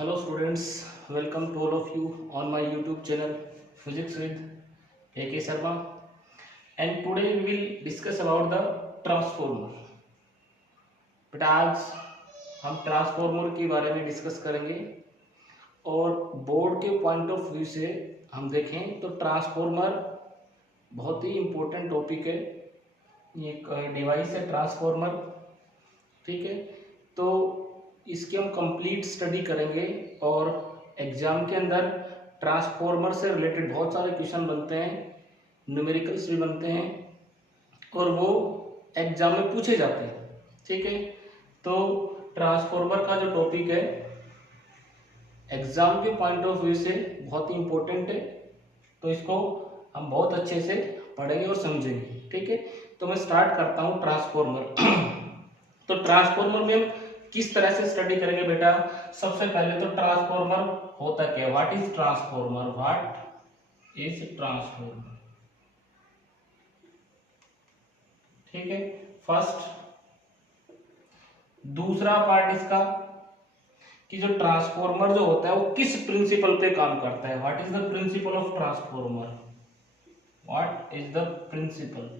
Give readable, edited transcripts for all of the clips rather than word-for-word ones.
Hello students, welcome to all of you on my YouTube channel Physics with AK Sharma, and today we will discuss about the transformer. बेटा आज हम transformer के बारे में discuss करेंगे और board के पॉइंट ऑफ व्यू से हम देखें तो ट्रांसफॉर्मर बहुत ही इम्पोर्टेंट टॉपिक है। ये एक डिवाइस है ट्रांसफॉर्मर, ठीक है। तो इसकी हम कंप्लीट स्टडी करेंगे और एग्जाम के अंदर ट्रांसफॉर्मर से रिलेटेड बहुत सारे क्वेश्चन बनते हैं, न्यूमेरिकल्स भी बनते हैं और वो एग्जाम में पूछे जाते हैं, ठीक है। तो ट्रांसफॉर्मर का जो टॉपिक है एग्जाम के पॉइंट ऑफ व्यू से बहुत ही इम्पोर्टेंट है, तो इसको हम बहुत अच्छे से पढ़ेंगे और समझेंगे, ठीक है। तो मैं स्टार्ट करता हूँ ट्रांसफॉर्मर। तो ट्रांसफॉर्मर में हम किस तरह से स्टडी करेंगे बेटा। सबसे पहले तो ट्रांसफॉर्मर होता क्या है, what is transformer, what is transformer, ठीक है फर्स्ट। दूसरा पार्ट इसका कि जो ट्रांसफॉर्मर जो होता है वो किस प्रिंसिपल पे काम करता है, what is the principle of transformer, what is the principle.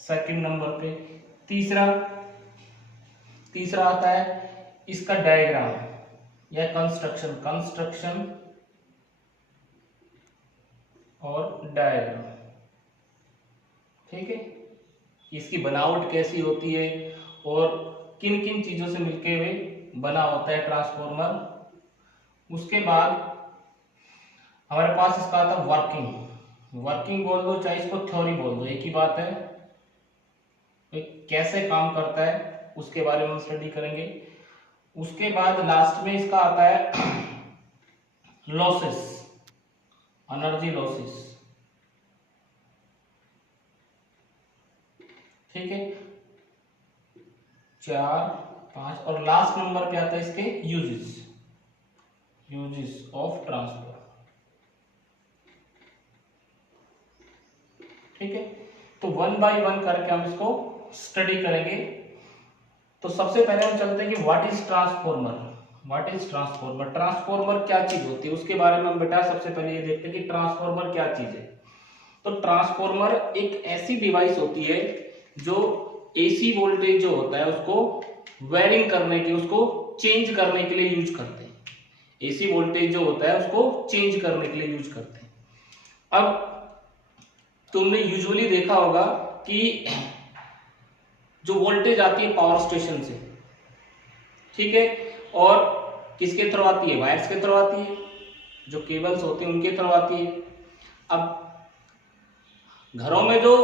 Second number पे तीसरा आता है इसका डायग्राम या कंस्ट्रक्शन और डायग्राम, ठीक है। इसकी बनावट कैसी होती है और किन किन चीजों से मिलके हुए बना होता है ट्रांसफॉर्मर। उसके बाद हमारे पास इसका आता है वर्किंग बोल दो चाहे इसको थ्योरी बोल दो, एक ही बात है। कैसे काम करता है उसके बारे में हम स्टडी करेंगे। उसके बाद लास्ट में इसका आता है लॉसेस, एनर्जी लॉसेस, ठीक है 4, 5 और लास्ट नंबर पे आता है इसके यूजेस ऑफ ट्रांसफॉर्मर, ठीक है। तो वन बाय वन करके हम इसको स्टडी करेंगे। तो सबसे पहले हम चलते हैं कि व्हाट इज ट्रांसफॉर्मर। ट्रांसफॉर्मर क्या चीज होती है उसके बारे में हम बेटा सबसे पहले ये देखते हैं कि ट्रांसफॉर्मर क्या चीज है। तो ट्रांसफॉर्मर एक ऐसी डिवाइस होती है जो एसी वोल्टेज जो होता है उसको वेरिंग करने के, उसको चेंज करने के लिए यूज करते हैं। एसी वोल्टेज जो होता है उसको चेंज करने के लिए यूज करते हैं। अब तुमने यूजुअली देखा होगा कि जो वोल्टेज आती है पावर स्टेशन से, ठीक है, और किसके थ्रू आती है, वायर्स के थ्रू आती है, जो केबल्स होते हैं उनके थ्रू आती है। अब घरों में जो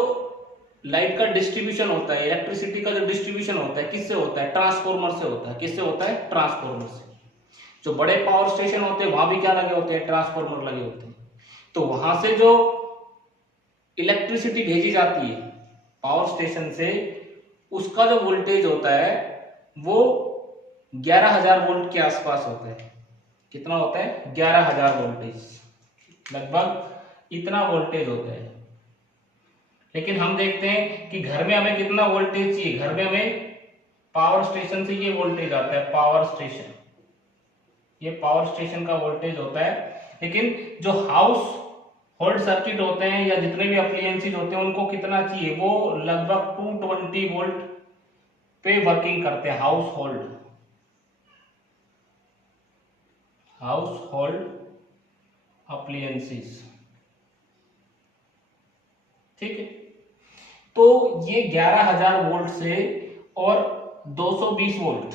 लाइट का डिस्ट्रीब्यूशन होता है, इलेक्ट्रिसिटी का जो डिस्ट्रीब्यूशन होता है किससे होता है, ट्रांसफॉर्मर से होता है। किससे होता है, ट्रांसफॉर्मर से। जो बड़े पावर स्टेशन होते हैं वहां भी क्या लगे होते हैं, ट्रांसफॉर्मर लगे होते हैं। तो वहां से जो इलेक्ट्रिसिटी भेजी जाती है पावर स्टेशन से, उसका जो वोल्टेज होता है वो 11,000 वोल्ट के आसपास होता है। कितना होता है, 11,000 वोल्टेज, लगभग इतना वोल्टेज होता है। लेकिन हम देखते हैं कि घर में हमें कितना वोल्टेज चाहिए, घर में हमें पावर स्टेशन से ये वोल्टेज आता है, पावर स्टेशन, ये पावर स्टेशन का वोल्टेज होता है। लेकिन जो हाउस होल्ड सर्किट होते हैं या जितने भी अप्लायंसेस होते हैं उनको कितना चाहिए, वो लगभग 220 वोल्ट पे वर्किंग करते हैं। हाउस होल्ड अप्लायंसेस, ठीक है। तो ये 11,000 वोल्ट से और 220 वोल्ट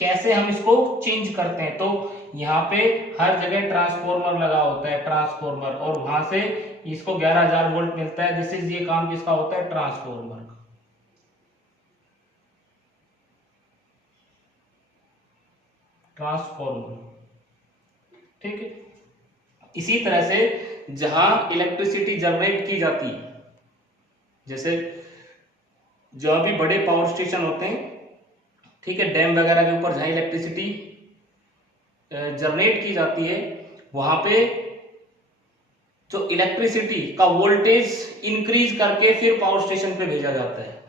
कैसे हम इसको चेंज करते हैं। तो यहाँ पे हर जगह ट्रांसफॉर्मर लगा होता है, ट्रांसफॉर्मर, और वहां से इसको 11,000 वोल्ट मिलता है। दिस इज, ये काम किसका होता है, ट्रांसफॉर्मर का, ठीक है। इसी तरह से जहां इलेक्ट्रिसिटी जनरेट की जाती है, जैसे जो भी बड़े पावर स्टेशन होते हैं, ठीक है, डैम वगैरह के ऊपर जहां इलेक्ट्रिसिटी जनरेट की जाती है, वहां पे जो इलेक्ट्रिसिटी का वोल्टेज इंक्रीज करके फिर पावर स्टेशन पे भेजा जाता है।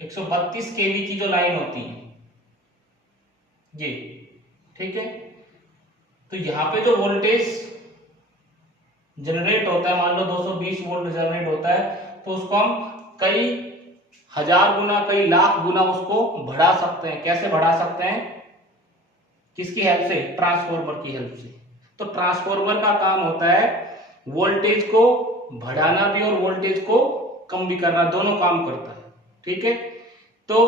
132 केवी की जो लाइन होती है जी, ठीक है। तो यहाँ पे जो वोल्टेज जनरेट होता है, मान लो 220 वोल्ट जनरेट होता है, तो उसको हम कई हजार गुना, कई लाख गुना उसको बढ़ा सकते हैं। कैसे बढ़ा सकते हैं? किसकी हेल्प से? ट्रांसफार्मर की हेल्प से। तो ट्रांसफार्मर का काम होता है वोल्टेज को बढ़ाना भी और वोल्टेज को कम भी करना, दोनों काम करता है, ठीक है। तो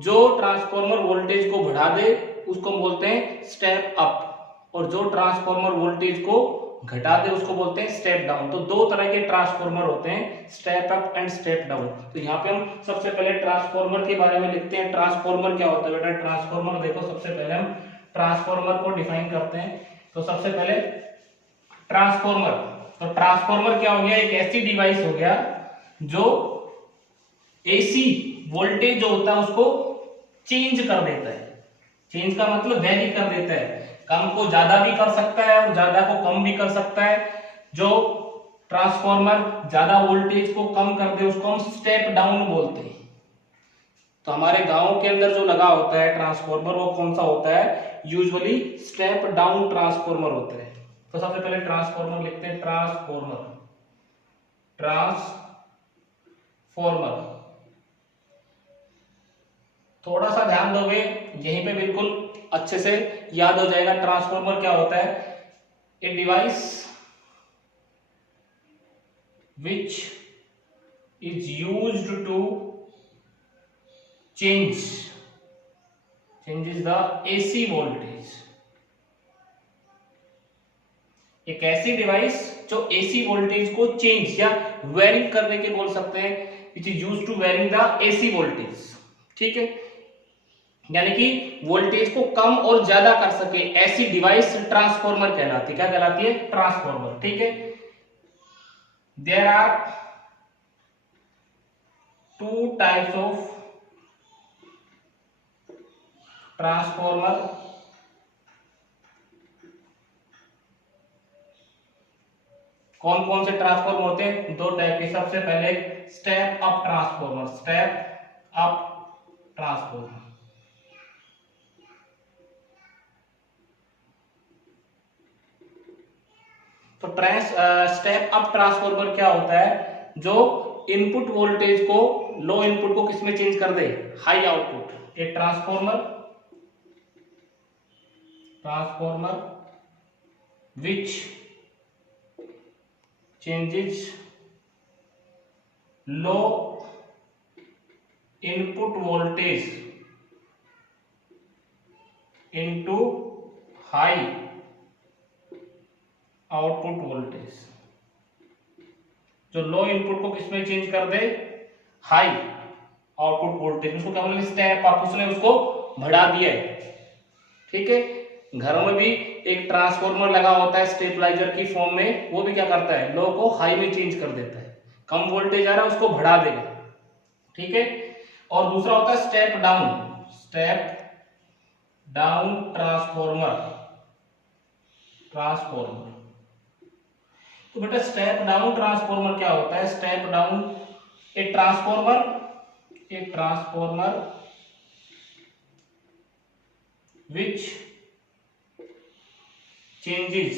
जो ट्रांसफार्मर वोल्टेज को बढ़ा दे उसको बोलते हैं स्टेप अप, और जो ट्रांसफार्मर वोल्टेज को घटा दे उसको बोलते हैं स्टेप डाउन। तो दो तरह के ट्रांसफार्मर होते हैं, step up and step down. तो यहाँ पे हम सबसे पहले ट्रांसफार्मर के बारे में लिखते हैं। ट्रांसफार्मर क्या होता है बेटा? ट्रांसफार्मर देखो, सबसे पहले हम ट्रांसफार्मर को डिफाइन करते हैं। तो सबसे पहले ट्रांसफार्मर, तो ट्रांसफार्मर क्या हो गया? एक ऐसी डिवाइस हो गया जो एसी वोल्टेज जो होता है उसको चेंज कर देता है। चेंज का मतलब वेरी कर देता है, कम को ज्यादा भी कर सकता है और ज्यादा को कम भी कर सकता है। जो ट्रांसफार्मर ज्यादा वोल्टेज को कम कर दे उसको हम स्टेप डाउन बोलते हैं। तो हमारे गांव के अंदर जो लगा होता है ट्रांसफार्मर, वो कौन सा होता है? यूजुअली स्टेप डाउन ट्रांसफार्मर होता है। तो सबसे पहले ट्रांसफार्मर लिखते हैं, ट्रांसफार्मर। थोड़ा सा ध्यान दोगे यहीं पे बिल्कुल अच्छे से याद हो जाएगा। ट्रांसफार्मर क्या होता है? A device which is used to changes the AC voltage। एक ऐसी डिवाइस जो AC वोल्टेज को चेंज या वेरिंग करने के बोल सकते हैं, which is used to varying the AC voltage, ठीक है। यानी कि वोल्टेज को कम और ज्यादा कर सके, ऐसी डिवाइस ट्रांसफार्मर कहलाती है। क्या कहलाती है? ट्रांसफार्मर, ठीक है। There are two types of transformer. कौन कौन से ट्रांसफार्मर होते हैं? दो टाइप के। सबसे पहले step up transformer, step up transformer. तो स्टेप अप ट्रांसफार्मर क्या होता है? जो इनपुट वोल्टेज को, लो इनपुट को किसमें चेंज कर दे? High output. एक transformer which changes low input voltage into high output voltage. जो लो इनपुट को किसमें चेंज कर दे? High output voltage. उसको क्या बोलेंगे? Step up. उसने उसको बढ़ा दिया है, ठीक है। घरों में भी एक ट्रांसफार्मर लगा होता है स्टेबलाइजर की फॉर्म में, वो भी क्या करता है? लो को हाई में चेंज कर देता है। कम वोल्टेज आ रहा है उसको बढ़ा देगा, ठीक है। और दूसरा होता है स्टेप डाउन ट्रांसफार्मर। तो बेटा स्टेप डाउन ट्रांसफार्मर क्या होता है? स्टेप डाउन, एक transformer which changes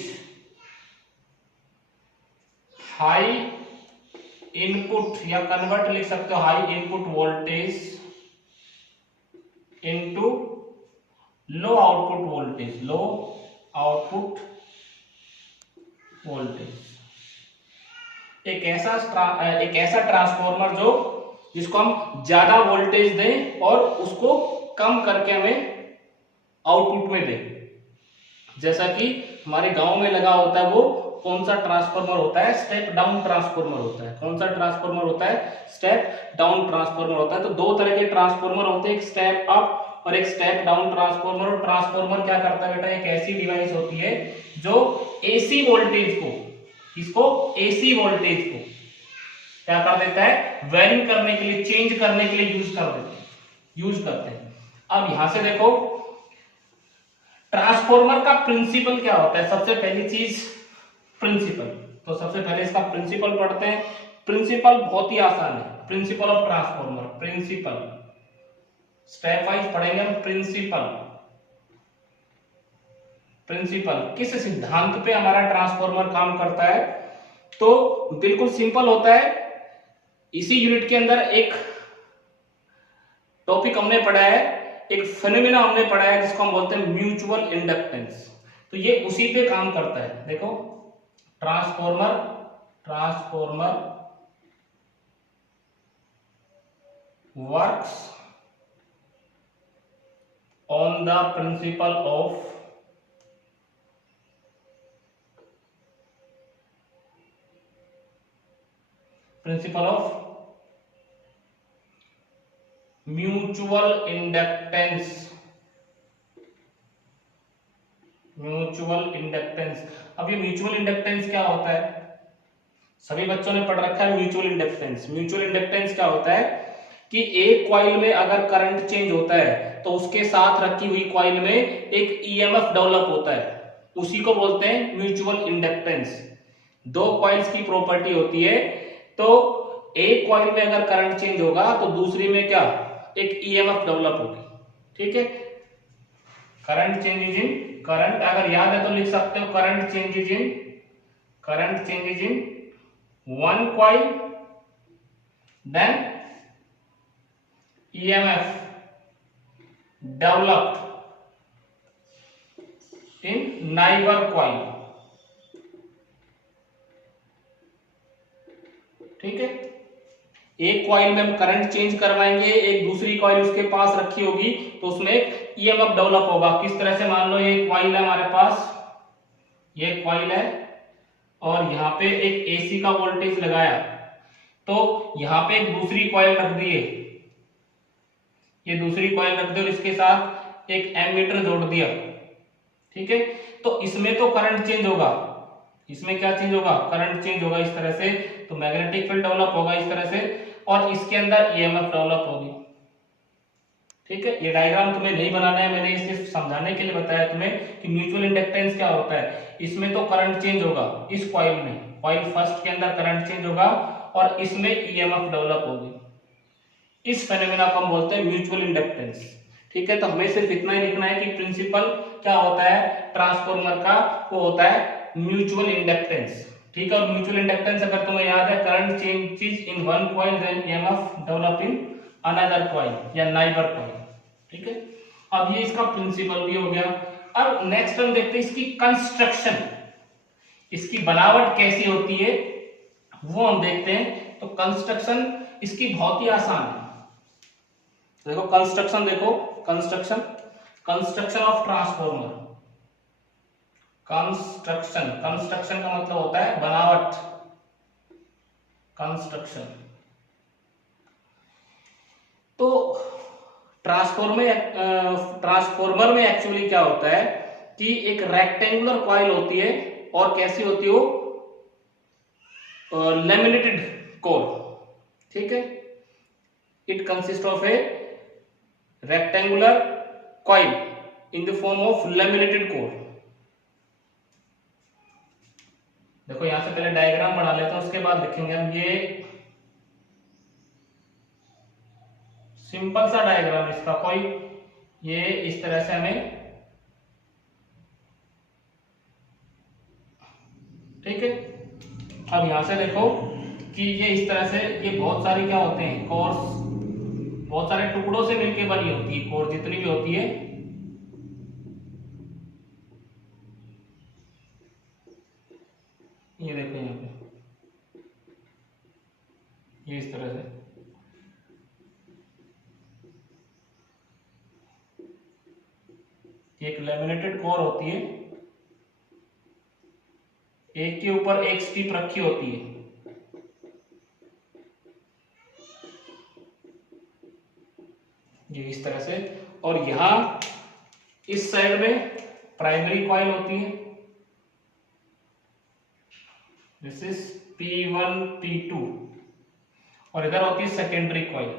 high input, या कन्वर्ट लिख सकते हो, high input voltage into low output voltage. एक ऐसा ट्रांसफार्मर जिसको हम ज्यादा वोल्टेज दें और उसको कम करके हमें आउटपुट में दें। जैसा कि हमारे गांव में लगा होता है, वो कौन सा ट्रांसफार्मर होता है? स्टेप डाउन ट्रांसफार्मर होता है। कौन सा ट्रांसफार्मर होता है? स्टेप डाउन ट्रांसफार्मर होता है। तो दो तरह के ट्रांसफार्मर होते हैं, एक स्टेप अप और एक स्टेप डाउन ट्रांसफार्मर। और ट्रांसफार्मर क्या करता है बेटा? एक ऐसी डिवाइस होती है जो AC वोल्टेज को, AC वोल्टेज को क्या कर देता है? वेरिंग करने के लिए, चेंज करने के लिए यूज करते हैं। अब यहां से देखो ट्रांसफार्मर का प्रिंसिपल क्या होता है। सबसे पहली चीज प्रिंसिपल। तो सबसे पहले इसका प्रिंसिपल पढ़ते हैं। प्रिंसिपल बहुत ही आसान है। Principle of transformer, principle stepwise पढ़ेंगे हम प्रिंसिपल। प्रिंसिपल किस सिद्धांत पे हमारा ट्रांसफॉर्मर काम करता है, तो बिल्कुल सिंपल होता है। इसी यूनिट के अंदर एक टॉपिक हमने पढ़ा है, एक फिनोमेना हमने पढ़ा है जिसको हम बोलते हैं म्यूचुअल इंडक्टेंस। तो ये उसी पे काम करता है। देखो, transformer transformer works on the principle of mutual inductance. Mutual inductance. अब ये म्यूचुअल इंडक्टेंस क्या होता है, सभी बच्चों ने पढ़ रखा है म्यूचुअल इंडक्टेंस। म्यूचुअल इंडक्टेंस क्या होता है कि एक कॉइल में अगर करंट चेंज होता है तो उसके साथ रखी हुई कॉइल में एक ईएमएफ डेवलप होता है, उसी को बोलते हैं म्यूचुअल इंडक्टेंस। दो कॉइल्स की प्रॉपर्टी होती है, तो एक कॉइल में अगर करंट चेंज होगा तो दूसरी में क्या, एक ईएमएफ डेवलप होगी। ठीक है, करंट चेंजेज इन, करंट अगर याद है तो लिख सकते हो, current changes in one coil, then EMF developed in neighbor coil। ठीक है, एक कॉइल में हम करंट चेंज करवाएंगे, एक दूसरी कॉइल उसके पास रखी होगी तो उसमें एक EMF डेवलप होगा। किस तरह से, मान लो ये कॉइल है हमारे पास, ये कॉइल है और यहाँ पे एक AC का वोल्टेज लगाया, तो यहाँ पे एक दूसरी कॉइल रख दी है, ये दूसरी कॉइल रख दी और इसके साथ एक एमीटर जोड़ दिया। ठीक है, तो इसमें तो करंट चेंज होगा, इसमें क्या चेंज होगा, करंट चेंज होगा इस तरह से, तो मैग्नेटिक फील्ड डेवलप होगा इस तरह से, और इसके अंदर ईएमएफ डेवलप होगी। ठीक है, ये डायग्राम तुम्हें नहीं बनाना है, मैंने इसे समझाने के लिए बताया तुम्हें कि म्यूचुअल इंडक्टेंस क्या होता है। इसमें तो करंट चेंज होगा, इस कॉइल में, कॉइल फर्स्ट के अंदर करंट चेंज होगा और इसमें ईएमएफ डेवलप होगी। इस फेनोमेना को हम बोलते हैं म्यूचुअल इंडक्टेंस। ठीक है, तो हमें सिर्फ इतना ही लिखना है कि प्रिंसिपल क्या होता है ट्रांसफार्मर का, वो होता है म्यूचुअल इंडक्टेंस। ठीक है, और म्यूचुअल इंडक्टेंस अगर तुम्हें याद है, current changes in one coil then EMF develop in another coil या नाइबर कॉइल। ठीक है, अब ये इसका प्रिंसिपल भी हो गया। अब नेक्स्ट हम देखते हैं इसकी कंस्ट्रक्शन, इसकी बनावट कैसी होती है वो हम देखते हैं। तो कंस्ट्रक्शन इसकी बहुत ही आसान है। देखो कंस्ट्रक्शन, देखो construction, construction of transformer. Construction, construction का मतलब होता है बनावट, कंस्ट्रक्शन। तो ट्रांसफॉर्मर में एक्चुअली क्या होता है कि एक रेक्टेंगुलर कॉइल होती है और कैसी होती है वो, लैमिनेटेड कोर। ठीक है, it consist of A rectangular coil in the form of laminated core. देखो यहां से पहले डायग्राम बना लेते हैं, उसके बाद लिखेंगे हम। ये सिंपल सा डायग्राम इसका, कोई ये इस तरह से हमें, ठीक है। अब यहां से देखो कि ये इस तरह से, ये बहुत सारी क्या होते हैं, कोर्स, बहुत सारे टुकड़ों से मिलकर बनी होती है कोर, जितनी भी होती है। ये देखो यहाँ पे, ये इस तरह से, एक लैमिनेटेड कोर होती है, एक के ऊपर एक स्ट्रिप रखी होती है, ये इस तरह से। और यहां इस साइड में प्राइमरी कॉइल होती है, दिस इज P1 P2, और इधर होती है सेकेंडरी कॉइल।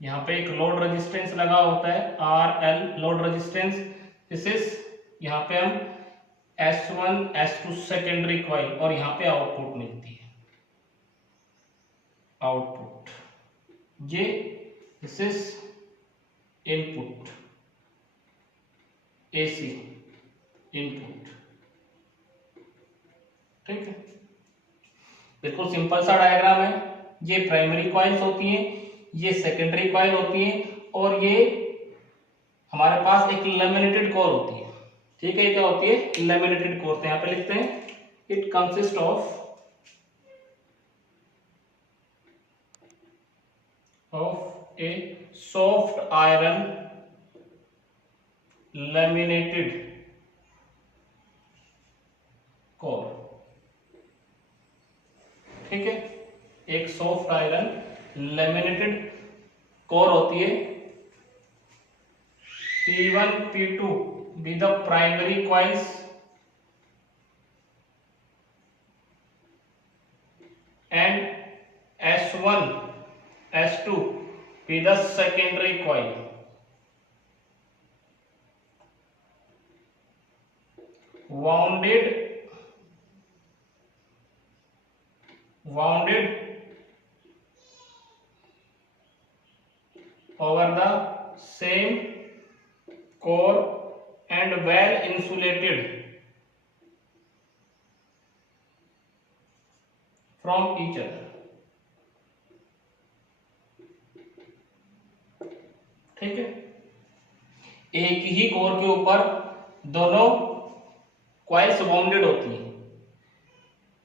यहां पे एक लोड रेजिस्टेंस लगा होता है RL, load resistance. This is, यहां पे हम S1 S2 सेकेंडरी कॉइल, और यहां पे आउटपुट मिलती है, आउटपुट ये this is input, AC input. ठीक है, बिल्कुल सिंपल सा डायग्राम है। ये प्राइमरी कॉइल्स होती हैं, ये सेकेंडरी कॉइल होती हैं, और ये हमारे पास एक लैमिनेटेड कोर होती है। ठीक है, क्या होती है? Laminated core. तो यहां पे लिखते हैं it consist of A soft iron laminated core. ठीक है, एक सॉफ्ट आयरन लैमिनेटेड कोर होती है। P1 P2 be the primary coils and S1 S2 be the secondary coil. Wounded over the same core and well insulated from each other. ठीक है, एक ही core के ऊपर दोनों कॉइल्स बाउंडेड होती हैं।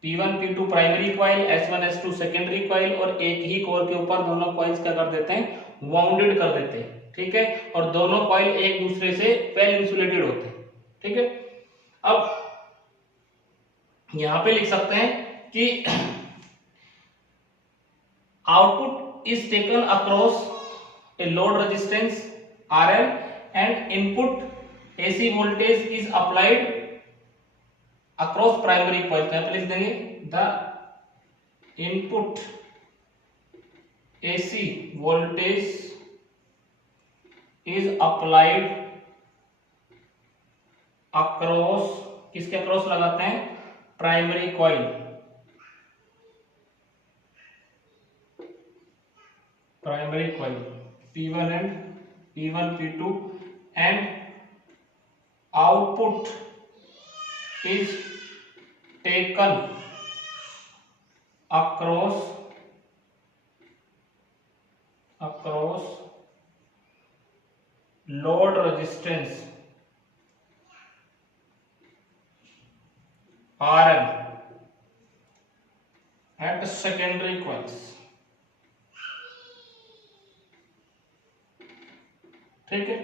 P1 P2 primary coil, S1 S2 secondary coil, और एक ही कोर के ऊपर दोनों कॉइल्स क्या कर देते हैं? वाउंडेड कर देते हैं। ठीक है, और दोनों कॉइल एक दूसरे से वेल इंसुलेटेड होते हैं। ठीक है, अब यहां पे लिख सकते हैं कि output is taken across a load resistance RL and input AC voltage is applied across primary coil. तो यहां पे लिख देंगे the input AC voltage is applied across, किसके अक्रॉस लगाते हैं? Primary coil. Primary coil P1 and P1 P2 and output is taken across load resistance RL at secondary coils। ठीक है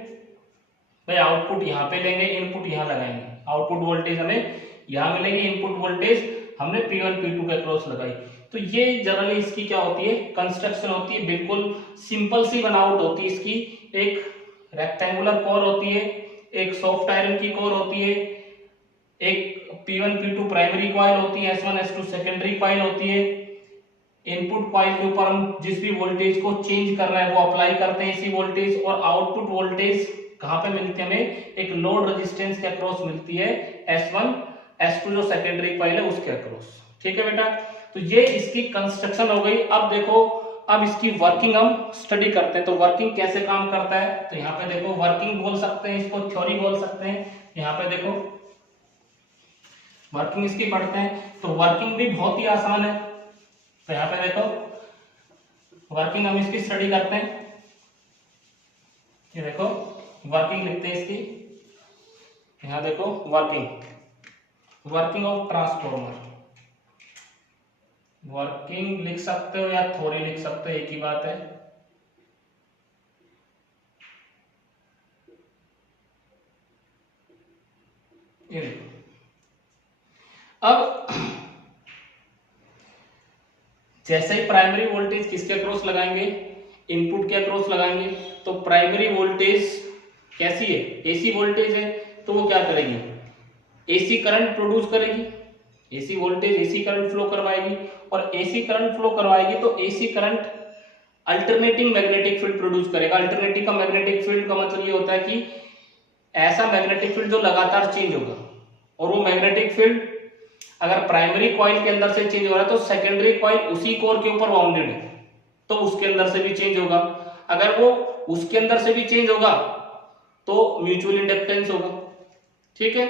भाई, आउटपुट यहां पे लेंगे, इनपुट यहां लगाएंगे। आउटपुट वोल्टेज हमें यहां मिलेगी, इनपुट वोल्टेज हमने P1 P2 के क्रॉस लगाई। तो ये जनरली इसकी क्या होती है? कंस्ट्रक्शन होती है। बिल्कुल सिंपल सी बनावट होती है इसकी। एक रेक्टेंगुलर कोर होती है, एक सॉफ्ट आयरन की कोर होती है, एक P1 P2 प्राइमरी कॉइल होती है, S1 S2 सेकेंडरी कॉइल होती है। इनपुट कॉइल के ऊपर हम जिस भी वोल्टेज को चेंज कर रहे हैं वो अप्लाई करते हैं इसी वोल्टेज, और आउटपुट वोल्टेज कहां पे मिलती है? हमें एक लोड रेजिस्टेंस के अक्रॉस मिलती है, S1 S2 जो सेकेंडरी कॉइल है उसके अक्रॉस। ठीक है बेटा, तो ये इसकी कंस्ट्रक्शन हो गई। अब देखो, अब इसकी वर्किंग हम स्टडी करते हैं। तो वर्किंग कैसे काम करता है? तो यहाँ पे देखो, वर्किंग बोल सकते हैं इसको, थ्योरी बोल सकते हैं। यहाँ पे देखो वर्किंग इसकी पढ़ते हैं, तो वर्किंग भी बहुत ही आसान है। तो यहाँ पे देखो वर्किंग हम इसकी स्टडी करते हैं। ये देखो वर्किंग लिखते हैं इसकी, यहाँ देखो वर्किंग ऑफ ट्रांसफॉर्मर। वर्किंग लिख सकते हो या थ्योरी लिख सकते हो, एक ही बात है। ये देखो, अब जैसे ही प्राइमरी वोल्टेज किसके अक्रॉस लगाएंगे? इनपुट के अक्रॉस लगाएंगे। तो प्राइमरी वोल्टेज कैसी है? एसी वोल्टेज है, तो वो क्या करेगी? एसी करंट प्रोड्यूस करेगी। AC voltage AC current flow करवाएगी, और एसी करंट फ्लो करवाएगी तो AC current alternating magnetic field produce करेगा। अल्टरनेटिंग का मैग्नेटिक फील्ड का मतलब ये होता है कि ऐसा मैग्नेटिक फील्ड जो लगातार चेंज होगा, और वो मैग्नेटिक फील्ड अगर प्राइमरी कॉइल के अंदर से चेंज हो रहा है तो सेकेंडरी कॉइल उसी कोर के ऊपर बाउंडेड है। तो उसके अंदर से भी चेंज होगा। अगर वो उसके अंदर से भी चेंज होगा तो म्यूचुअल इंडक्टेंस होगा। ठीक है,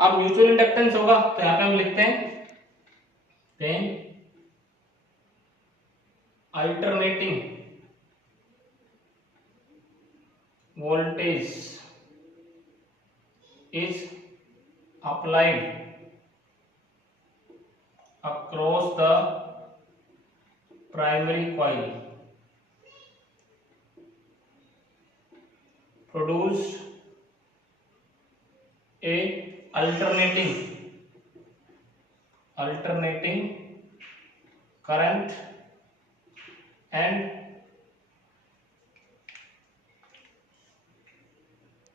अब म्यूचुअल इंडक्टेंस होगा तो यहां पे हम लिखते हैं then alternating voltage is applied across the primary coil produce a alternating current and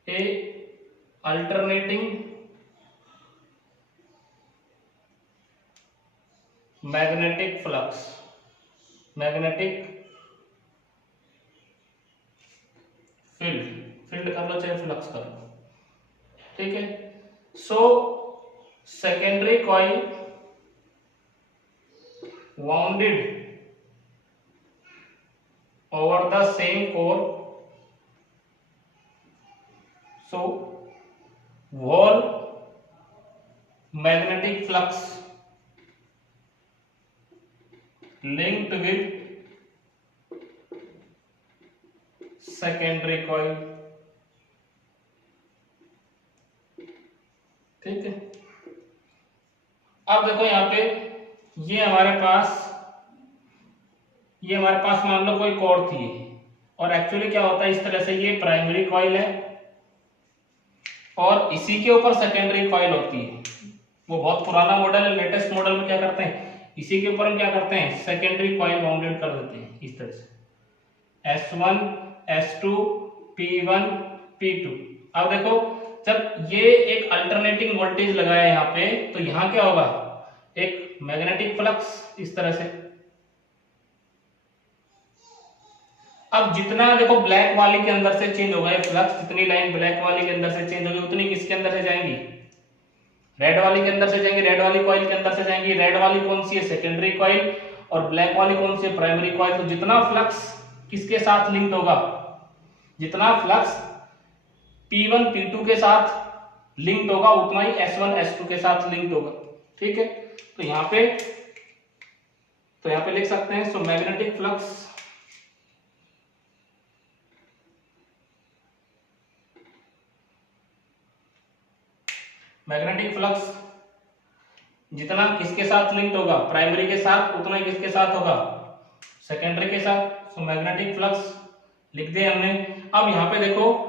a alternating magnetic flux, magnetic field कर लो चाहे फ्लक्स कर लो। ठीक है, so secondary coil wounded over the same core, so whole magnetic flux linked with secondary coil। ठीक है, अब देखो यहाँ पे ये हमारे पास मान लो कोई कॉर्ड थी, और एक्चुअली क्या होता है इस तरह से, ये प्राइमरी कॉइल है और इसी के ऊपर सेकेंडरी कॉइल होती है। वो बहुत पुराना मॉडल है, लेटेस्ट मॉडल में क्या करते हैं, इसी के ऊपर हम क्या करते हैं, सेकेंडरी कॉइल बाउंडेड कर देते हैं इस तरह से, S1 S2 P1 P2। अब देखो जब ये एक अल्टरनेटिंग वोल्टेज लगाया यहाँ पे, तो यहाँ क्या होगा, एक मैग्नेटिक फ्लक्स इस तरह से। अब जितना देखो ब्लैक वाली के अंदर से चेंज होगा ये फ्लक्स, जितनी लाइन ब्लैक वाली के अंदर से चेंज होगी उतनी किसके अंदर से जाएंगी, रेड वाली के अंदर से जाएंगी, रेड वाली कॉइल के अंदर से जाएंगी। रेड वाली कौन सी है, सेकेंडरी कॉइल, और ब्लैक वाली कौन सी है, प्राइमरी कॉइल। तो जितना फ्लक्स किसके साथ लिंक्ड होगा, जितना फ्लक्स P1 P2 के साथ लिंक्ड होगा उतना ही S1 S2 के साथ लिंक्ड होगा। ठीक है, तो यहाँ पे लिख सकते हैं, सो मैग्नेटिक फ्लक्स जितना किसके साथ लिंक्ड होगा, प्राइमरी के साथ, उतना ही किसके साथ होगा, सेकेंडरी के साथ। सो मैग्नेटिक फ्लक्स लिख दिया हमने। अब यहां पे देखो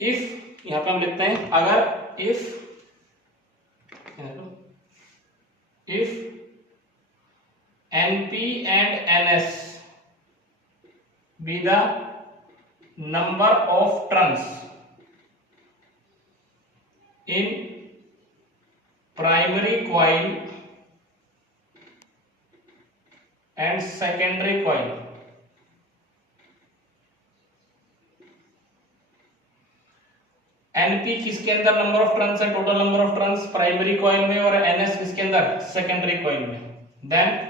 इफ, यहां पे हम लिखते हैं अगर if NP and NS be the number of turns in primary coil and secondary coil, NP किसके अंदर नंबर ऑफ टर्न्स है, total number of turns primary coil में, और NS किसके अंदर, सेकेंडरी कॉइल में। Then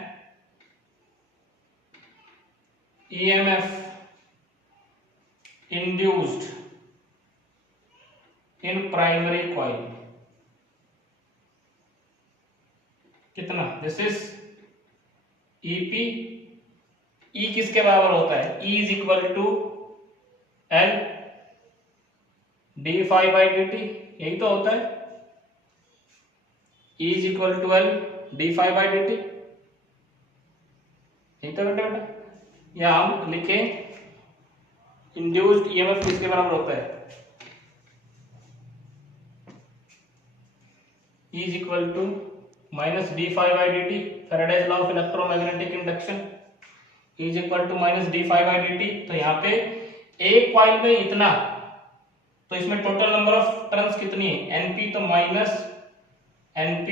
EMF induced in primary coil कितना, this is EP। E किसके बराबर होता है, E is equal to L d∅dt, यही तो होता है, E is equal to L d∅dt, यही तो बेटा। या हम लिखें इंड्यूस्ड EMF किसके बराबर होता है, E is equal to minus d∅dt, Faraday's law of electromagnetic induction, E is equal to minus d∅dt। तो यहाँ पे एक कॉइल में इतना, तो इसमें टोटल नंबर ऑफ टर्न्स कितनी है, NP, तो minus NP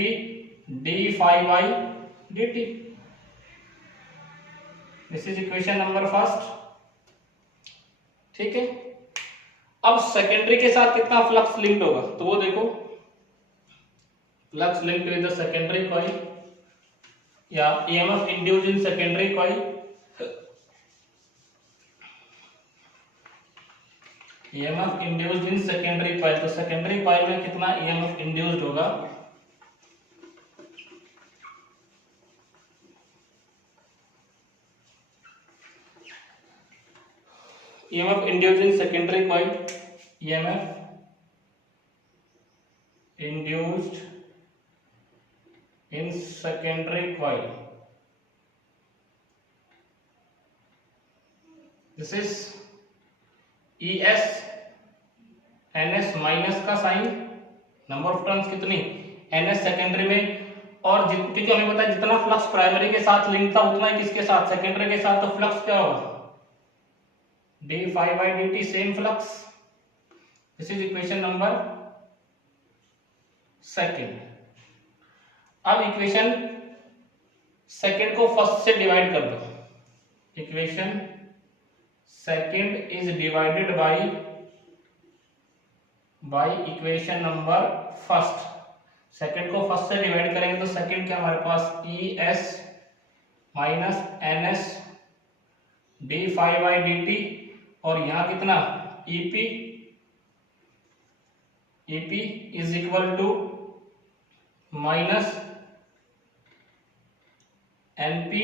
d∅dt। This is equation number first. ठीक है, अब सेकेंडरी के साथ कितना फ्लक्स लिंक्ड होगा, तो वो देखो, flux linked with the secondary coil या EMF induced in secondary coil EMF induced in secondary coil, तो सेकेंडरी कॉइल में कितना ईएमएफ इंड्यूस्ड होगा, EMF induced in secondary coil, EMF induced in secondary coil, this is ES, NS minus का sign, number of turns कितनी, NS secondary में, और क्योंकि हमें पता है जितना फ्लक्स प्राइमरी के साथ लिंक था उतना ही किसके साथ, सेकेंडरी के साथ, तो फ्लक्स क्या होगा, d phi by dt, same flux. This is equation number second. अब इक्वेशन सेकेंड को फर्स्ट से डिवाइड कर दो, equation second is divided by equation number first. Second को फर्स्ट से डिवाइड करेंगे तो सेकेंड क्या हमारे पास, E S minus N S d phi by d t, और यहां कितना EP, EP is equal to minus NP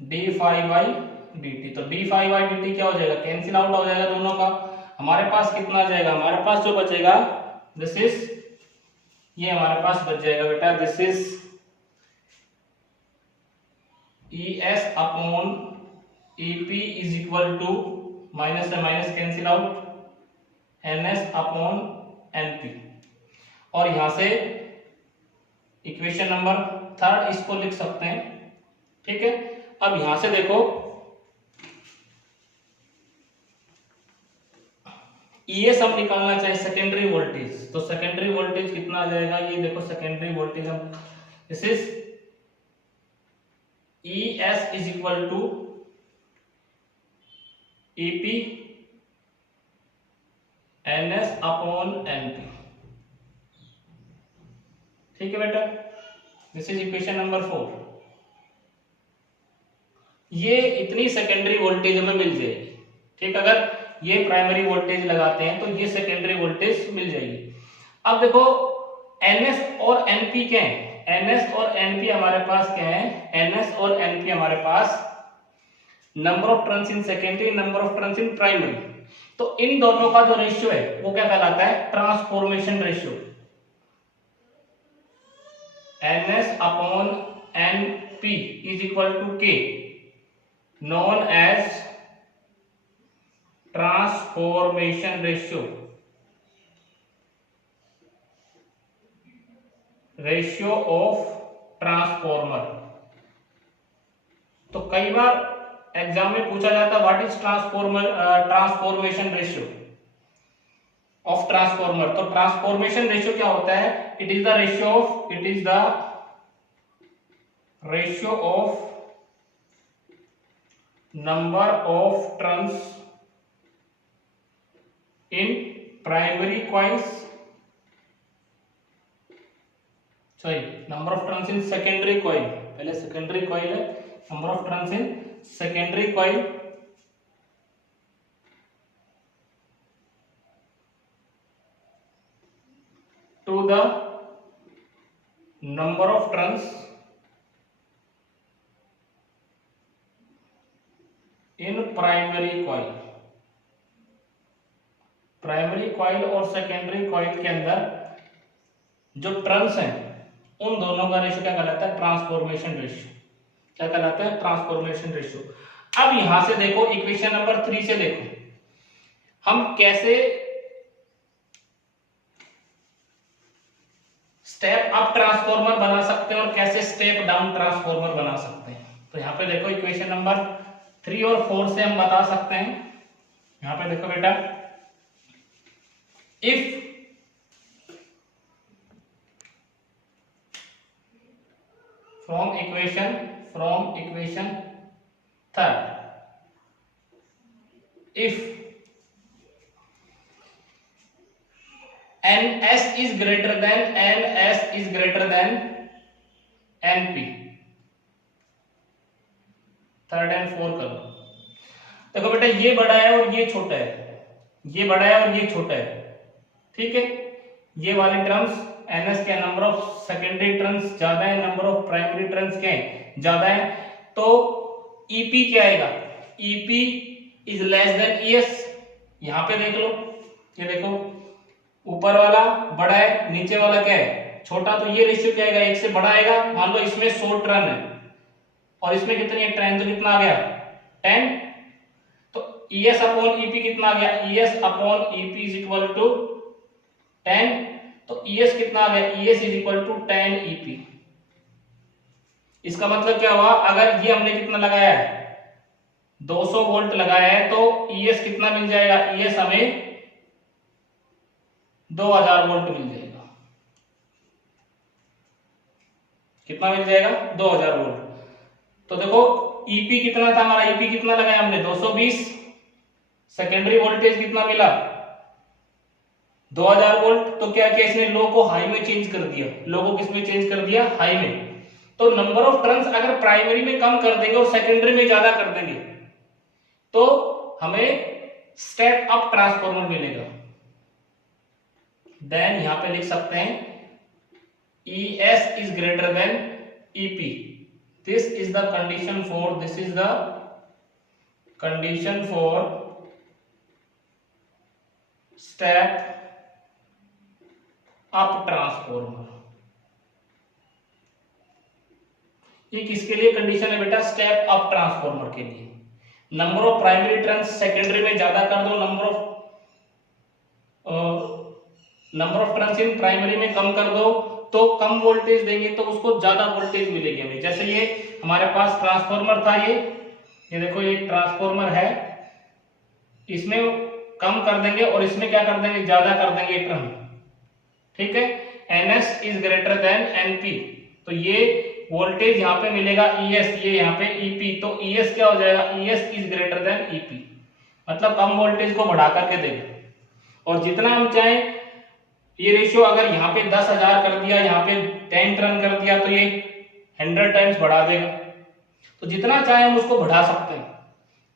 d phi by d t. तो d phi by d T क्या हो जाएगा, कैंसिल आउट हो जाएगा दोनों का, हमारे पास कितना आ जाएगा, हमारे पास जो बचेगा दिस इज, ये हमारे पास बच जाएगा बेटा, this is E S upon EP is equal to, minus से minus cancel out, N S upon NP, और यहां से इक्वेशन नंबर थर्ड इसको लिख सकते हैं, ठीक है। अब यहां से देखो ईएस हम निकालना चाहिए सेकेंडरी वोल्टेज, तो सेकेंडरी वोल्टेज कितना आ जाएगा, ये देखो सेकेंडरी वोल्टेज हम, this is E S is equal to EP N S upon NP, ठीक है बेटा, दिस इज इक्वेशन नंबर 4। ये इतनी सेकेंडरी वोल्टेज हमें मिल जाएगी, ठीक, अगर ये प्राइमरी वोल्टेज लगाते हैं तो ये सेकेंडरी वोल्टेज मिल जाएगी। अब देखो एनएस और एनपी क्या है, एनएस और एनपी हमारे पास क्या है, एनएस और एनपी हमारे पास number of turns in secondary, number of turns in primary, तो इन दोनों का जो रेशियो है वो क्या कहलाता है, transformation ratio, NS upon NP is equal to K, known as transformation ratio, ratio of transformer. तो कई बार एग्जाम में पूछा जाता है what is transformation ratio of transformer. तो ट्रांसफॉर्मेशन रेशियो क्या होता है, it is the ratio of number of turns in primary coils, sorry, number of turns in secondary coil, पहले secondary coil है, number of turns in secondary coil to the number of turns in primary coil. Primary coil और secondary coil के अंदर जो turns हैं उन दोनों का रेशियो क्या कहलाता है, ट्रांसफॉर्मेशन रेशियो, क्या कहलाता है, ट्रांसफॉर्मेशन रेशियो। अब यहां से देखो इक्वेशन नंबर 3 से देखो हम कैसे स्टेप अप ट्रांसफॉर्मर बना सकते हैं और कैसे स्टेप डाउन ट्रांसफॉर्मर बना सकते हैं। तो यहां पे देखो इक्वेशन नंबर 3 और 4 से हम बता सकते हैं, यहां पे देखो बेटा, if from equation third, if NS is greater than NP, third and fourth कर दो। देखो बेटा ये बड़ा है और ये छोटा है, ये बड़ा है और ये छोटा है, ठीक है। ये वाले टर्म्स NS के नंबर ऑफ सेकेंडरी टर्म्स ज्यादा है, नंबर ऑफ प्राइमरी टर्म्स के ज्यादा है, तो EP क्या आएगा, EP is less than ES। यहां पे देख लो, ये देखो ऊपर वाला बड़ा है, नीचे वाला क्या है, छोटा, तो ये रेशियो क्या आएगा, एक से बड़ा आएगा। मान लो इसमें 100 टर्न है और इसमें कितनी है, टर्न, तो कितना आ गया 10, तो ES अपॉन EP कितना आ गया, ES upon EP is equal to 10, तो ES कितना आ गया, ES is equal to 10 EP। इसका मतलब क्या हुआ, अगर ये हमने कितना लगाया है 200 वोल्ट लगाया है, तो ES कितना मिल जाएगा, ES हमें 2000 वोल्ट मिल जाएगा। कितना मिल जाएगा, 2000 वोल्ट। तो देखो EP कितना था हमारा, EP कितना लगाया हमने 220, सेकेंडरी वोल्टेज कितना मिला 2000 वोल्ट। तो क्या किया इसने, लो को हाई में चेंज कर दिया, लो को किस में चेंज कर दिया, हाई में। तो नंबर ऑफ टर्न्स अगर प्राइमरी में कम कर देंगे और सेकेंडरी में ज्यादा कर देंगे तो हमें स्टेप अप ट्रांसफॉर्मर मिलेगा। देन यहां पे लिख सकते हैं ES is greater than EP. This is the condition for, this is the condition for step up transformer. ये किसके लिए कंडीशन है बेटा, स्टेप अप ट्रांसफॉर्मर के लिए। Number of primary turns secondary में ज्यादा कर दो, number of turns in primary में कम कर दो, तो कम वोल्टेज देंगे तो उसको ज्यादा वोल्टेज मिलेगी हमें। जैसे ये हमारे पास ट्रांसफॉर्मर था, ये देखो ये ट्रांसफॉर्मर है, इसमें कम कर देंगे और इसमें क्या कर देंगे, ज्यादा कर देंगे टर्न, ठीक है। NS is greater then NP, तो ये वोल्टेज यहाँ पे मिलेगा ES, ये यहाँ पे EP, तो ES क्या हो जाएगा, ES is greater then EP, मतलब कम वोल्टेज को बढ़ा करके देगा। और जितना हम चाहें, ये रेशियो अगर यहाँ पे 10,000 कर दिया, यहाँ पे 10 टर्न कर दिया, तो ये 100 टाइम्स बढ़ा देगा। तो जितना चाहे हम उसको बढ़ा सकते हैं,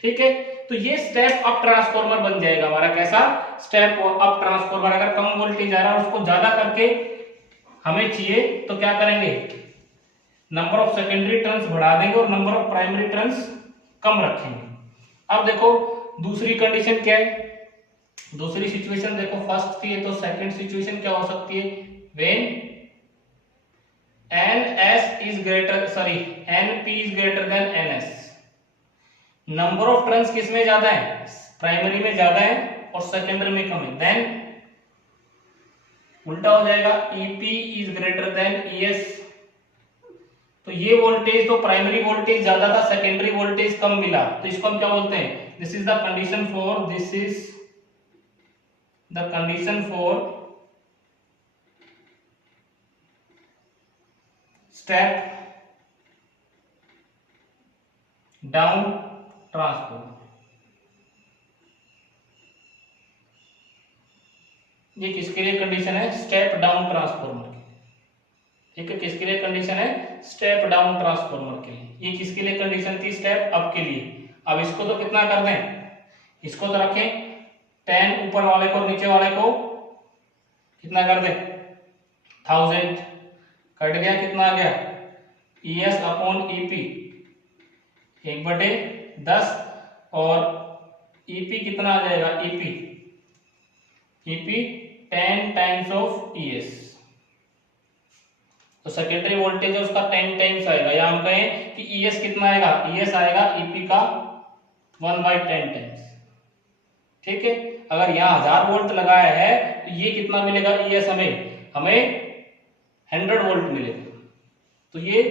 ठीक है। तो ये स्टेप अप ट्रांसफॉर्मर बन जाएगा हमारा। कैसा, स्टेप अप ट्रांसफॉर्मर। अगर कम वोल्टेज आ रहा है उसको ज्यादा करके हमें चाहिए तो क्या करेंगे, नंबर ऑफ सेकेंडरी टर्न्स बढ़ा देंगे और नंबर ऑफ प्राइमरी टर्न्स कम रखेंगे। अब देखो दूसरी कंडीशन क्या है, दूसरी सिचुएशन देखो, फर्स्ट थी तो सेकंड सिचुएशन क्या हो सकती है, when NP is greater than NS। Number of turns किसमें ज्यादा है, प्राइमरी में ज्यादा है और सेकेंडरी में कम है, देन उल्टा हो जाएगा, EP is greater then ES। तो ये वोल्टेज तो प्राइमरी वोल्टेज ज्यादा था, सेकेंडरी वोल्टेज कम मिला, तो इसको हम क्या बोलते हैं, this is the condition for, this is the condition for step down transformer. ये किसके लिए कंडीशन है, स्टेप डाउन ट्रांसफॉर्मर के, ठीक है। किसके लिए कंडीशन है, स्टेप डाउन ट्रांसफॉर्मर के लिए। ये किसके लिए कंडीशन थी, स्टेप अप के लिए। अब इसको तो कितना कर दें, इसको तो रखें 10, ऊपर वाले को नीचे वाले को कितना कर दे 1000, कट गया, कितना आ गया, ES अपॉन EP 1/10, और EP कितना आ जाएगा, EP 10 टाइम्स ऑफ ES। तो सेकेंडरी वोल्टेज है उसका 10 टाइम्स आएगा, या हम कहें कि ES कितना आएगा, ES आएगा EP का 1/10 टाइम्स, ठीक है। अगर यहाँ 1000 वोल्ट लगाया है तो ये कितना मिलेगा, ES हमें 100 वोल्ट मिलेगा। तो ये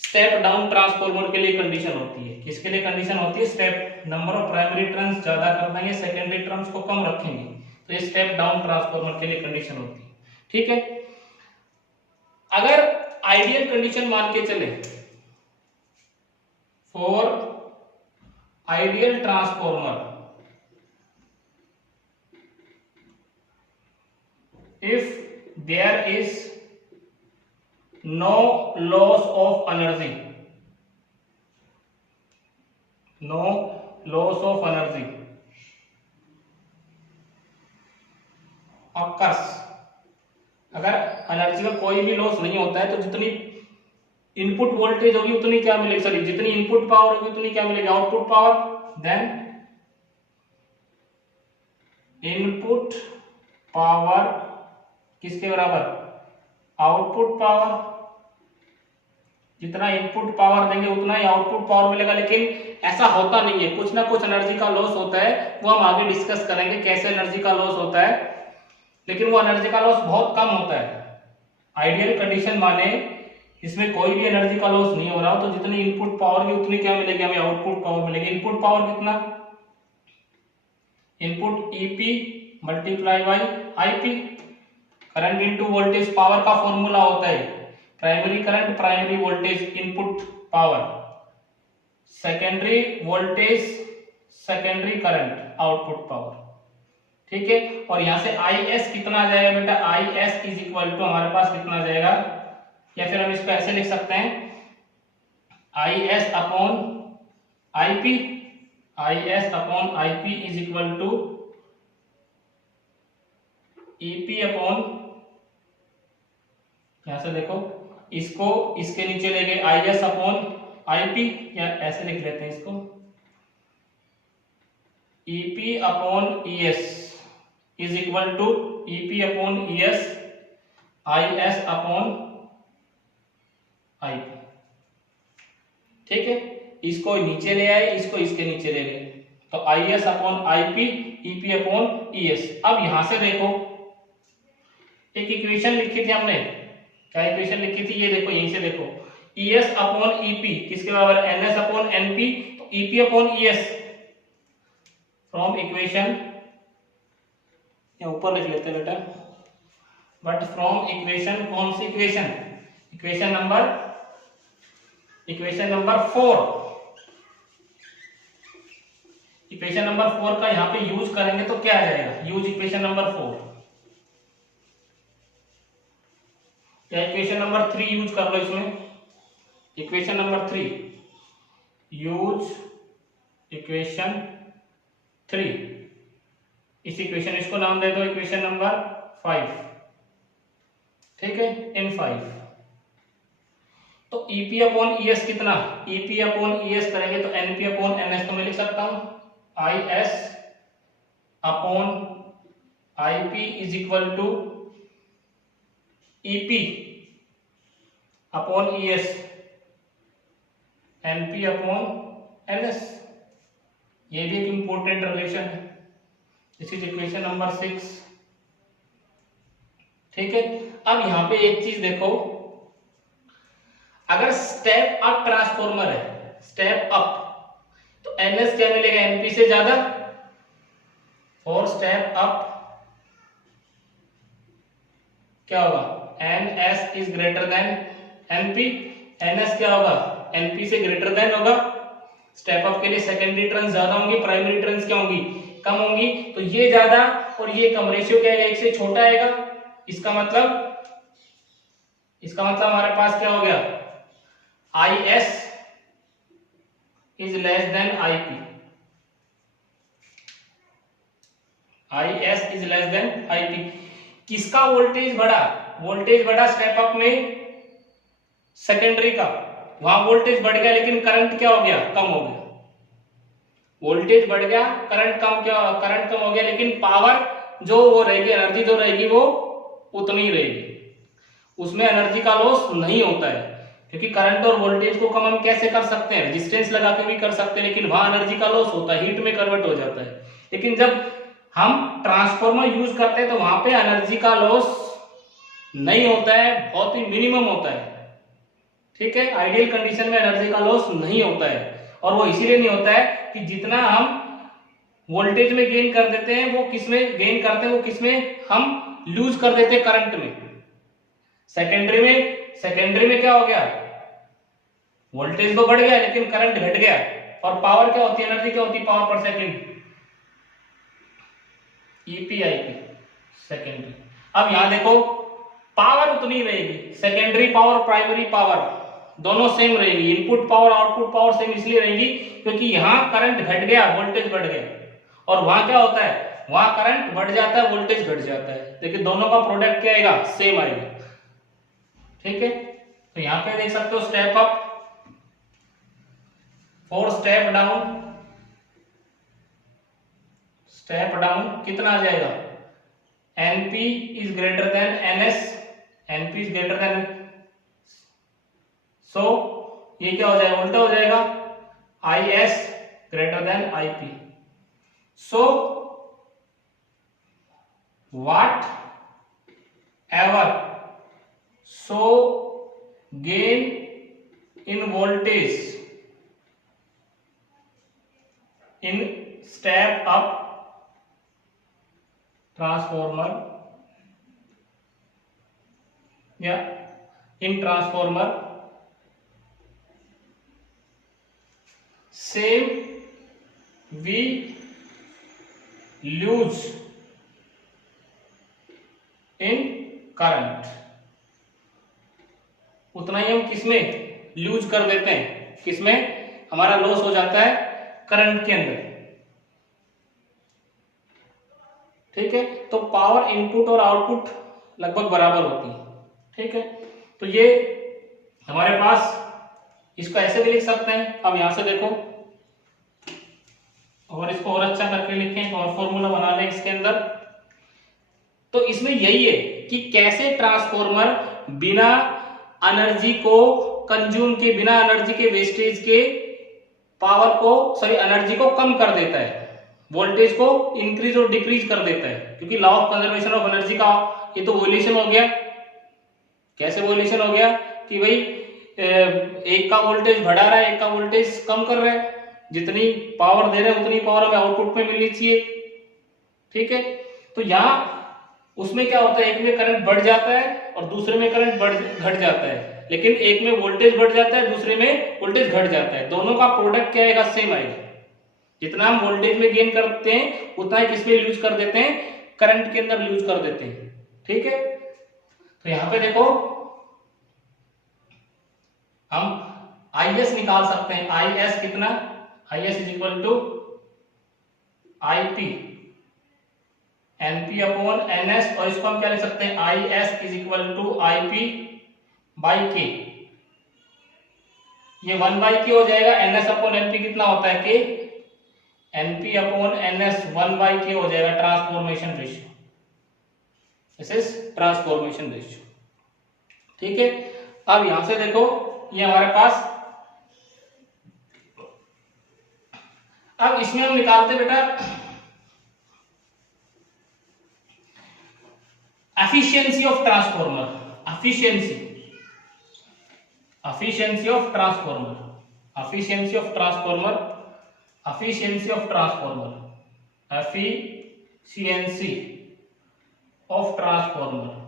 स्टेप डाउन ट्रांसफॉर्मर के लिए कंडीशन होती है। किसके लिए कंडीशन होती है, step, number of primary turns ज्यादा कर देंगे, सेकेंडरी टर्न्स को कम रखेंगे, तो ये स्टेप डाउन ट्रांसफॉर्मर के लिए कंडीशन होती है, ठीक है। अगर आइडियल कंडीशन मान के चले, for ideal transformer, if there is no loss of energy, no loss of energy, occurs, अगर एनर्जी का कोई भी लॉस नहीं होता है तो जितनी इनपुट वोल्टेज होगी उतनी क्या मिलेगी, सॉरी जितनी इनपुट पावर होगी उतनी क्या मिलेगी, output power. Then input power किसके बराबर, आउटपुट पावर। जितना इनपुट पावर देंगे उतना ही आउटपुट पावर मिलेगा, लेकिन ऐसा होता नहीं है, कुछ ना कुछ एनर्जी का लॉस होता है, वो हम आगे डिस्कस करेंगे कैसे एनर्जी का लॉस होता है, लेकिन वो एनर्जी का लॉस बहुत कम होता है। आइडियल कंडीशन माने इसमें कोई भी एनर्जी का लॉस नहीं हो रहा, तो जितनी इनपुट पावर की उतनी क्या मिलेगी, हमें आउटपुट पावर मिलेगी। इनपुट पावर कितना, input EP multiply by IP. Current into voltage power का फॉर्मूला होता है primary current primary voltage input power, secondary voltage secondary current output power. ठीक है, और यहां से IS कितना आ जाएगा बेटा, IS इज इक्वल टू हमारे पास कितना आ जाएगा, या फिर हम इसको ऐसे लिख सकते हैं IS upon IP, IS upon IP is equal to EP upon, यहां से देखो इसको इसके नीचे ले गए IS अपॉन IP, या ऐसे लिख लेते हैं इसको EP upon ES is equal to EP upon ES IS upon IP। ठीक है, इसको नीचे ले आए, इसको इसके नीचे ले गए, तो IS upon IP EP upon ES। अब यहां से देखो एक इक्वेशन लिखी थी हमने, क्या इक्वेशन लिखी थी, ये देखो यहीं से देखो, ES अपॉन EP किसके बराबर, NS अपॉन NP, तो EP upon ES from equation, या ऊपर लिख लेते हैं बेटा, बट फ्रॉम इक्वेशन, कौन सी equation, equation number 4। Equation number 4 का यहां पे यूज करेंगे तो क्या आ जाएगा, यूज इक्वेशन नंबर 4, या इक्वेशन नंबर 3 यूज कर लो इसमें, इक्वेशन नंबर 3 यूज इक्वेशन 3, इस इक्वेशन, इसको नाम दे दो इक्वेशन नंबर 5। ठीक है, इन 5, तो EP अपॉन ES कितना, EP अपॉन ES करेंगे तो NP अपॉन NS, तो मैं लिख सकता हूं IS upon IP is equal to EP upon ES NP upon NS। ये भी एक इंपॉर्टेंट रिलेशन है, दिस इज इक्वेशन नंबर 6। ठीक है, अब यहां पे एक चीज देखो, अगर स्टेप अप ट्रांसफॉर्मर है, स्टेप अप, तो NS क्या मिलेगा, NP से ज्यादा, और स्टेप अप क्या होगा, NS is greater then NP, NS क्या होगा, NP से ग्रेटर देन होगा। स्टेप अप के लिए सेकेंडरी टर्न्स ज्यादा होंगी, प्राइमरी टर्न्स क्या होंगी, कम होंगी, तो ये ज्यादा और ये कम, रेशियो क्या है, एक से छोटा आएगा। इसका मतलब हमारे पास क्या हो गया, IS is less than IP, IS is less than IP। किसका वोल्टेज बढ़ा, वोल्टेज बढ़ा स्टेप अप में सेकेंडरी का, वहां वोल्टेज बढ़ गया लेकिन करंट क्या हो गया, कम हो गया। वोल्टेज बढ़ गया, करंट कम हो गया, लेकिन पावर जो वो रहेगी, एनर्जी जो रहेगी वो उतनी रहेगी, उसमें एनर्जी का लॉस नहीं होता है, क्योंकि करंट और वोल्टेज को कम हम कैसे कर सकते हैं, रेजिस्टेंस लगा के भी कर सकते हैं, लेकिन वहां एनर्जी का लॉस होता है, हीट में कन्वर्ट हो जाता है। लेकिन जब हम ट्रांसफॉर्मर यूज करते हैं तो वहां पे एनर्जी का लॉस नहीं होता है, बहुत ही मिनिमम होता है। ठीक है, आइडियल कंडीशन में एनर्जी का लॉस नहीं होता है, और वो इसीलिए नहीं होता है कि जितना हम वोल्टेज में गेन कर देते हैं वो किसमें गेन करते हैं, वो किसमें हम लूज कर देते हैं, करंट में। सेकेंडरी में क्या हो गया, वोल्टेज तो बढ़ गया लेकिन करंट घट गया, और पावर क्या होती है, एनर्जी क्या होती है, पावर पर सेकंड, EPIP सेकेंडरी। अब यहां देखो पावर उतनी रहेगी, सेकेंडरी पावर प्राइमरी पावर दोनों सेम रहेगी, input power output power same इसलिए रहेगी क्योंकि यहां करंट घट गया, वोल्टेज बढ़ गया, और वहां क्या होता है, वहां करंट बढ़ जाता है, वोल्टेज घट जाता है, लेकिन दोनों का प्रोडक्ट क्या आएगा, सेम आएगा। ठीक है, तो यहां पे देख सकते हो स्टेप अप और स्टेप डाउन। स्टेप डाउन कितना आ जाएगा, NP is greater than NS, NP is greater than, so ये क्या हो जाएगा, उल्टा हो जाएगा, IS greater than IP। So whatever so gain in voltage in step up transformer या in transformer, same we lose in current, उतना ही हम किसमें लूज कर देते हैं, किसमें हमारा लॉस हो जाता है, करंट के अंदर। ठीक है, तो पावर इनपुट और आउटपुट लगभग बराबर होती है। ठीक है, तो ये हमारे पास, इसको ऐसे भी लिख सकते हैं, अब यहां से देखो और इसको और अच्छा करके लिखें और फॉर्मूला बना लें इसके अंदर। तो इसमें यही है कि कैसे ट्रांसफॉर्मर बिना एनर्जी को कंज्यूम के, बिना एनर्जी के वेस्टेज के पावर को, सॉरी एनर्जी को कम कर देता है, वोल्टेज को इंक्रीज और डिक्रीज कर देता है, क्योंकि law of conservation of energy का ये तो वोल्यूशन हो गया। कैसे वोल्यूशन हो गया कि भाई एक का वोल्टेज बढ़ा रहा है, एक का वोल्टेज कम कर रहा है, जितनी पावर दे रहे हैं उतनी पावर हमें आउटपुट में मिलनी चाहिए। ठीक है, तो यहां उसमें क्या होता है, एक में करंट बढ़ जाता है और दूसरे में करंट घट जाता है, लेकिन एक में वोल्टेज बढ़ जाता है, दूसरे में वोल्टेज घट जाता है, दोनों का प्रोडक्ट क्या आएगा, सेम आएगा। जितना हम वोल्टेज में गेन करते हैं उतना ही किसमें यूज कर देते हैं, करंट के अंदर यूज कर देते हैं। ठीक है, तो यहां पे देखो हम IS निकाल सकते हैं, IS कितना, IS is equal to IP NP upon NS, और इसको हम क्या लिख सकते हैं, IS is equal to IP by K। ये 1 बाई K हो जाएगा, NS अपॉन NP कितना होता है, K, NP upon NS 1 by K हो जाएगा, transformation ratio, this is transformation ratio. ठीक है, अब यहां से देखो ये हमारे पास, अब इसमें हम निकालते बेटा efficiency of transformer, efficiency of transformer, efficiency of transformer, efficiency of transformer, efficiency of transformer.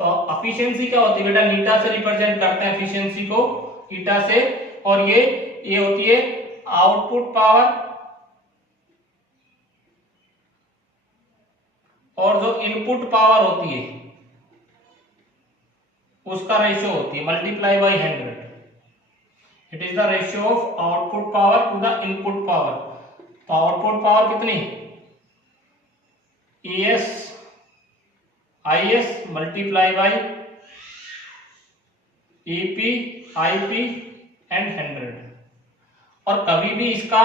तो एफिशिएंसी क्या होती है बेटा, नीटा से रिप्रेजेंट करते हैं एफिशिएंसी को, ईटा से, और ये होती है आउटपुट पावर और जो इनपुट पावर होती है उसका रेशियो होती है multiply by 100। It is the ratio of output power to the input power. तो आउटपुट पावर कितनी, ES IS multiply by EP IP and 100। और कभी भी इसका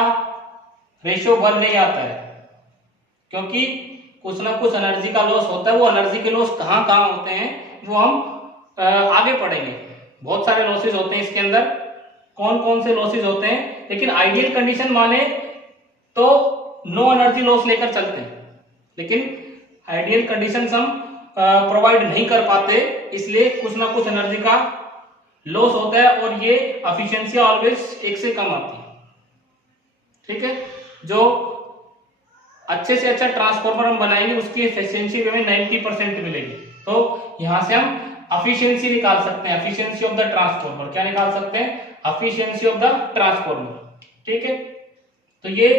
रेशियो 1 नहीं आता है, क्योंकि कुछ ना कुछ एनर्जी का लॉस होता है। वो एनर्जी के लॉस कहाँ कहाँ होते हैं वो हम आगे पढ़ेंगे। बहुत सारे लॉसेस होते हैं इसके अंदर, कौन कौन से लॉसेस होते हैं, लेकिन आइडियल कंडीशन माने तो नो एनर्जी लॉस लेकर चलते हैं, लेकिन आइडियल कंडीशंस हम प्रोवाइड नहीं कर पाते, इसलिए कुछ ना कुछ एनर्जी का लॉस होता है और ये एफिशिएंसी ऑलवेज 1 से कम आती है। ठीक है, जो अच्छे से अच्छा ट्रांसफार्मर हम बनाएंगे उसकी एफिशिएंसी हमें 90% मिलेगी। तो यहां से हम एफिशिएंसी निकाल सकते हैं, एफिशिएंसी ऑफ द ट्रांसफार्मर। क्या निकाल सकते हैं, एफिशिएंसी ऑफ द ट्रांसफार्मर। ठीक है, तो ये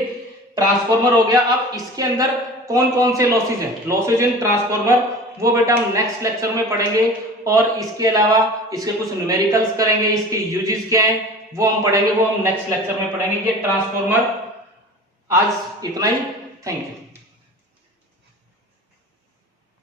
ट्रांसफार्मर हो गया। अब इसके अंदर कौन कौन से लॉसेज हैं, लॉसेज इन ट्रांसफार्मर, वो बेटा हम नेक्स्ट लेक्चर में पढ़ेंगे। और इसके अलावा इसके कुछ न्यूमेरिकल्स करेंगे, इसके यूजेस क्या हैं वो हम पढ़ेंगे, वो हम नेक्स्ट लेक्चर में पढ़ेंगे। ये ट्रांसफार्मर आज इतना ही, थैंक यू।